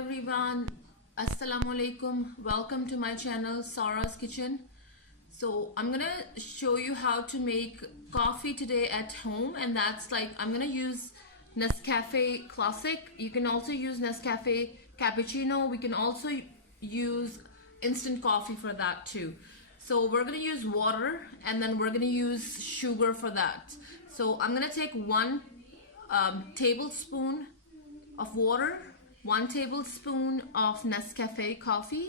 everyone, assalamu alaikum. Welcome to my channel Sarah's Kitchen. So I'm gonna show you how to make coffee today at home, and that's like I'm gonna use Nescafe Classic. You can also use Nescafe Cappuccino. We can also use instant coffee for that too. So we're gonna use water and then we're gonna use sugar for that. So I'm gonna take one tablespoon of water, 1 tablespoon of Nescafe coffee,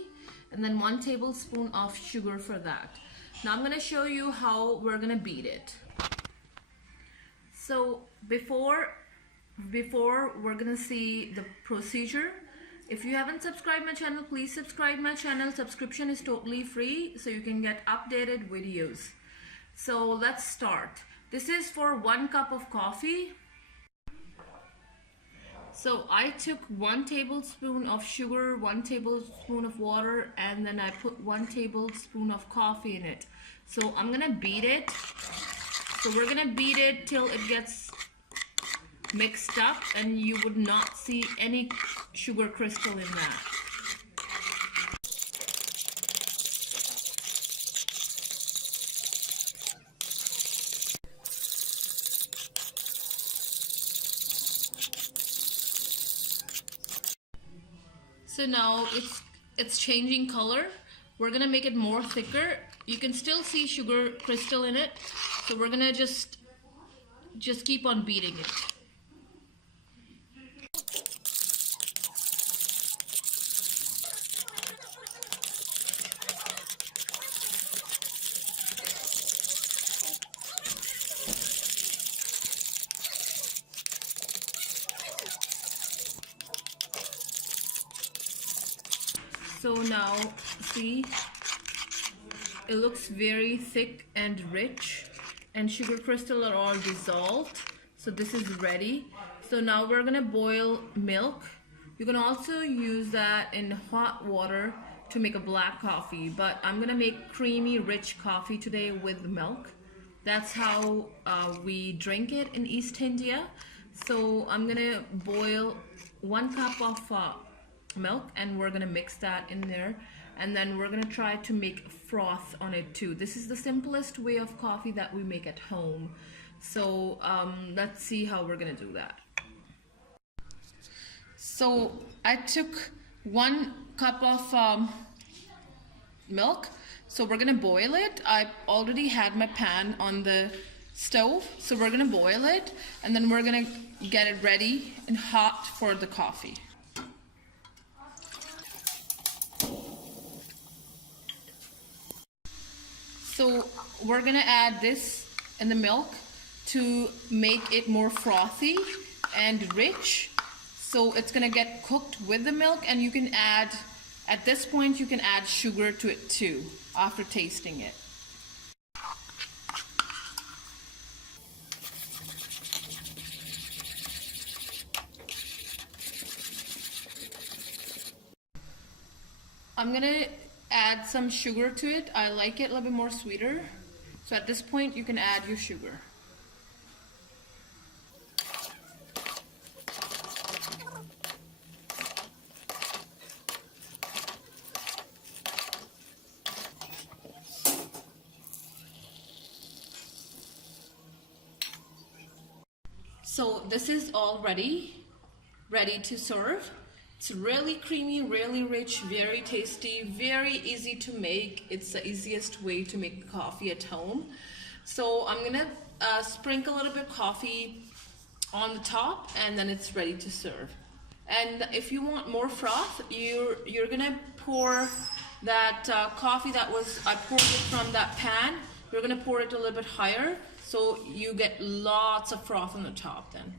and then 1 tablespoon of sugar for that. Now I'm going to show you how we're going to beat it. So before we're going to see the procedure. If you haven't subscribed my channel, please subscribe my channel. Subscription is totally free, so you can get updated videos. So let's start. This is for 1 cup of coffee. So I took 1 tablespoon of sugar, 1 tablespoon of water, and then I put 1 tablespoon of coffee in it. So I'm gonna beat it. So we're gonna beat it till it gets mixed up and you would not see any sugar crystal in that. So now it's changing color. We're gonna make it more thicker. You can still see sugar crystal in it. So we're gonna just keep on beating it. So now, see, it looks very thick and rich, and sugar crystals are all dissolved. So this is ready. So now we're gonna boil milk. You can also use that in hot water to make a black coffee, but I'm gonna make creamy, rich coffee today with milk. That's how we drink it in East India. So I'm gonna boil 1 cup of milk, and we're gonna mix that in there, and then we're gonna try to make froth on it too. This is the simplest way of coffee that we make at home. So let's see how we're gonna do that. So I took 1 cup of milk. So we're gonna boil it. I already had my pan on the stove, so we're gonna boil it, and then we're gonna get it ready and hot for the coffee. So we're gonna add this in the milk to make it more frothy and rich. So it's gonna get cooked with the milk, and you can add, at this point, you can add sugar to it too after tasting it. I'm gonna add some sugar to it. I like it a little bit more sweeter. So at this point you can add your sugar. So this is all ready to serve. It's really creamy, really rich, very tasty, very easy to make. It's the easiest way to make coffee at home. So I'm gonna sprinkle a little bit of coffee on the top, and then it's ready to serve. And if you want more froth, you're gonna pour that coffee that I poured it from that pan. You're gonna pour it a little bit higher, so you get lots of froth on the top then.